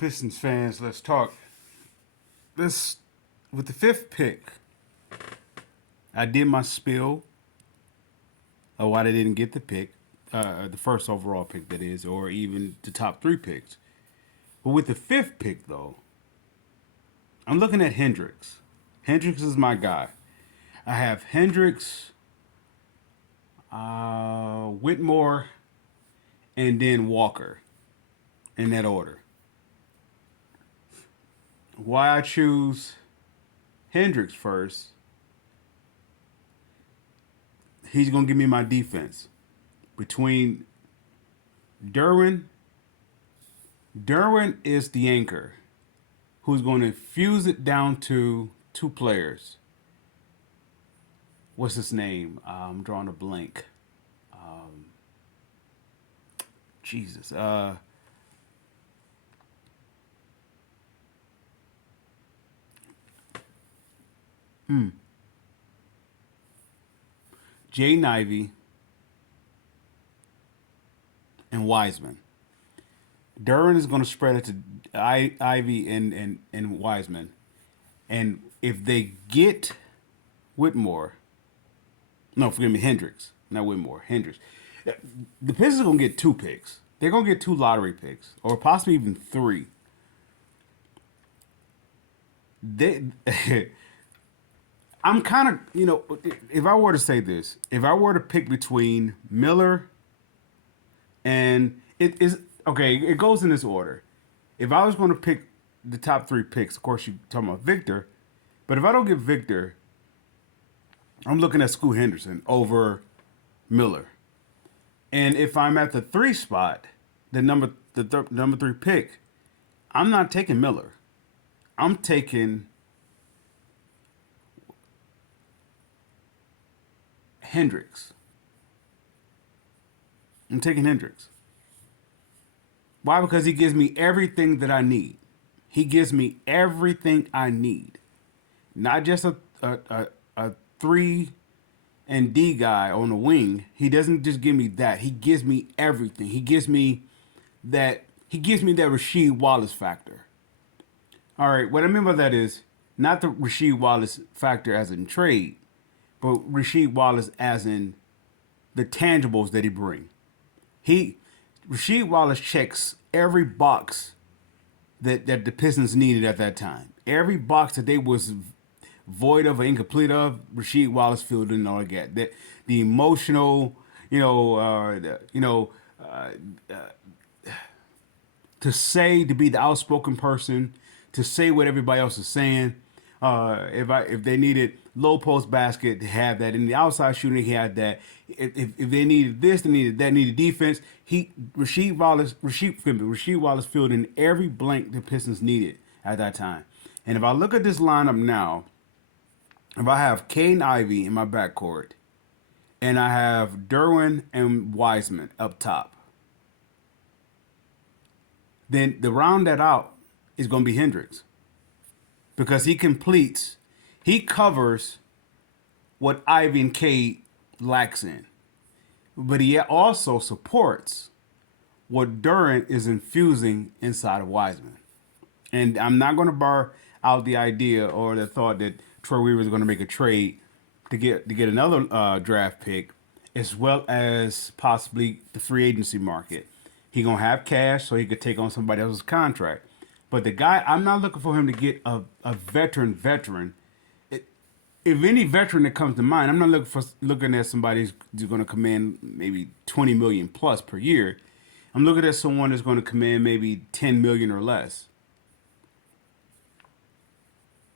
Pistons fans, let's talk. This with the fifth pick, I did my spiel of why they didn't get the pick, the first overall pick that is, or even the top three picks. But with the fifth pick though, I'm looking at Hendricks. Hendricks is my guy. I have Hendricks, Whitmore, and then Walker in that order. Why I choose Hendricks first, he's going to give me my defense. Between Derwin, Derwin is the anchor who's going to fuse it down to two players. What's his name? I'm drawing a blank. Jesus. Jay Ivy and Wiseman. Duran is going to spread it to Ivy and Wiseman. And if they get Whitmore, no, forgive me, Hendricks, not Whitmore, Hendricks. The Pistons are going to get two picks. They're going to get two lottery picks, or possibly even three. They, I'm kind of, if I were to say this, if I were to pick between Miller and it is okay, it goes in this order. If I was going to pick the top three picks, of course, you're talking about Victor, but if I don't get Victor, I'm looking at Scoot Henderson over Miller. And if I'm at the three spot, the number three pick, I'm not taking Miller. I'm taking Hendricks. I'm taking Hendricks. Why? Because he gives me everything that I need. He gives me everything I need. Not just a three and D guy on the wing. He doesn't just give me that. He gives me everything. He gives me that. He gives me that Rasheed Wallace factor. All right. What I mean by that is not the Rasheed Wallace factor as in trade, but Rasheed Wallace as in the tangibles that he brings. He Rasheed Wallace checks every box that the Pistons needed at that time. Every box that they was void of or incomplete of, Rasheed Wallace filled in all that. The emotional, to be the outspoken person, to say what everybody else is saying. If they needed low post basket, to have that. In the outside shooting, he had that. If they needed this, they needed that. Needed defense. Rasheed Wallace filled in every blank the Pistons needed at that time. And if I look at this lineup now, if I have Caden Ivey in my backcourt, and I have Derwin and Wiseman up top, then the round that out is going to be Hendricks. Because he covers what Ivy and Cade lacks in. But he also supports what Durant is infusing inside of Wiseman. And I'm not going to bar out the idea or the thought that Troy Weaver is going to make a trade to get another draft pick, as well as possibly the free agency market. He gonna have cash, so he could take on somebody else's contract. But the guy, I'm not looking for him to get a veteran. If any veteran that comes to mind, I'm not looking at somebody who's going to command maybe 20 million plus per year. I'm looking at someone that's going to command maybe 10 million or less.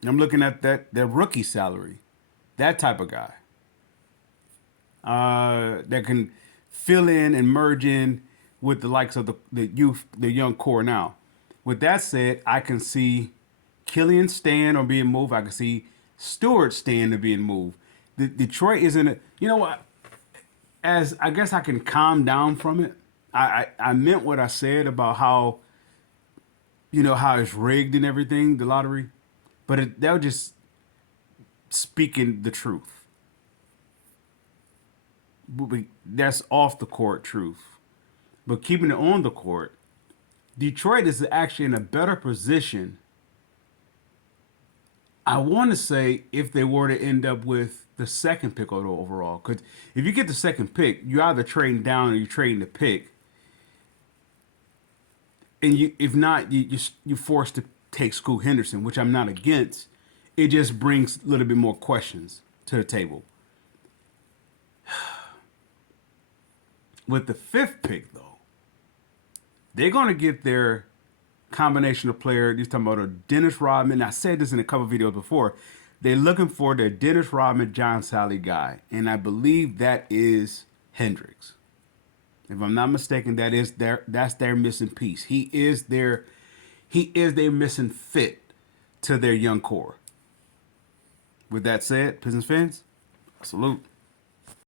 I'm looking at that rookie salary, that type of guy that can fill in and merge in with the likes of the youth, the young core now. With that said, I can see Killian staying or being moved. I can see Stewart staying or being moved. Detroit isn't a, you know what? As I guess I can calm down from it. I meant what I said about how, how it's rigged and everything, the lottery. But that was just speaking the truth. That's off the court truth. But keeping it on the court, Detroit is actually in a better position. I want to say if they were to end up with the second pick overall, because if you get the second pick, you're either trading down or you're trading the pick, and you if not, you're forced to take Scoot Henderson, which I'm not against. It just brings a little bit more questions to the table. With the fifth pick, though, they're going to get their combination of player. You're talking about a Dennis Rodman. I said this in a couple videos before. They're looking for their Dennis Rodman, John Sally guy, and I believe that is Hendricks. If I'm not mistaken, that's their missing piece. He is their missing fit to their young core. With that said, Pistons fans, salute.